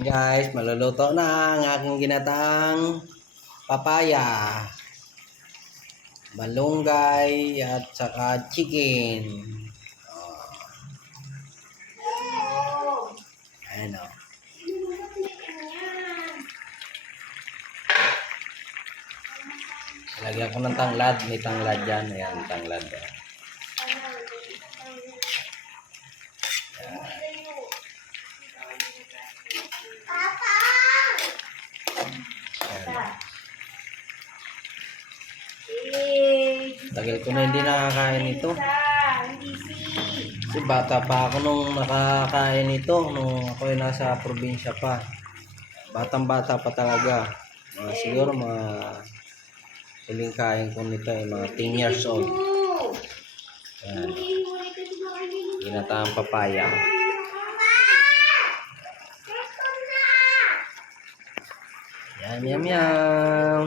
Guys, maluluto na ang aking ginataang papaya, malunggay at saka chicken. Ayan o. Lagyan ko ng tanglad. May tanglad dyan. Ayan, tanglad. Ayan. Tagal ko na hindi nakakain ito. Kasi bata pa ako nung nakakain ito. Nung ako ay nasa probinsya pa. Batang bata pa talaga. Siguro mga huling kain ko nito ay mga 10 years old. Ayan. Ginataang papaya. Yum, yum, yum.